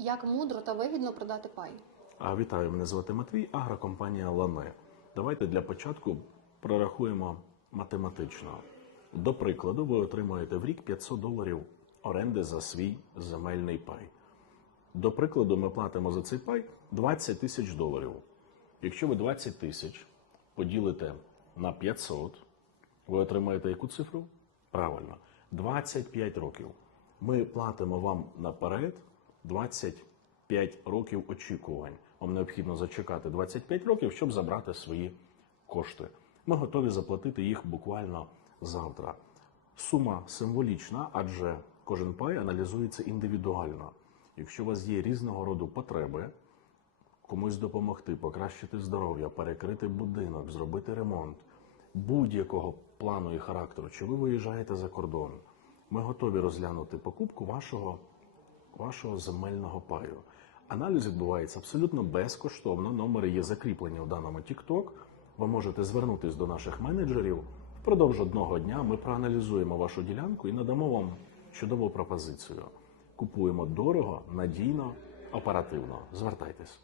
Як мудро та вигідно продати пай? А вітаю, мене звати Матвій, агрокомпанія Лане. Давайте для початку прорахуємо математично. До прикладу, ви отримуєте в рік 500 доларів оренди за свій земельний пай. До прикладу, ми платимо за цей пай 20 тисяч доларів. Якщо ви 20 тисяч поділите на 500, ви отримаєте яку цифру? Правильно, 25 років. Ми платимо вам наперед 25 років очікувань. Вам необхідно зачекати 25 років, щоб забрати свої кошти. Ми готові заплатити їх буквально завтра. Сума символічна, адже кожен пай аналізується індивідуально. Якщо у вас є різного роду потреби, комусь допомогти, покращити здоров'я, перекрити будинок, зробити ремонт будь-якого плану і характеру, чи ви виїжджаєте за кордон, ми готові розглянути покупку вашого, вашого земельного паю. Аналіз відбувається абсолютно безкоштовно. Номери є закріплені у даному TikTok. Ви можете звернутися до наших менеджерів. Впродовж одного дня ми проаналізуємо вашу ділянку і надамо вам чудову пропозицію. Купуємо дорого, надійно, оперативно. Звертайтесь.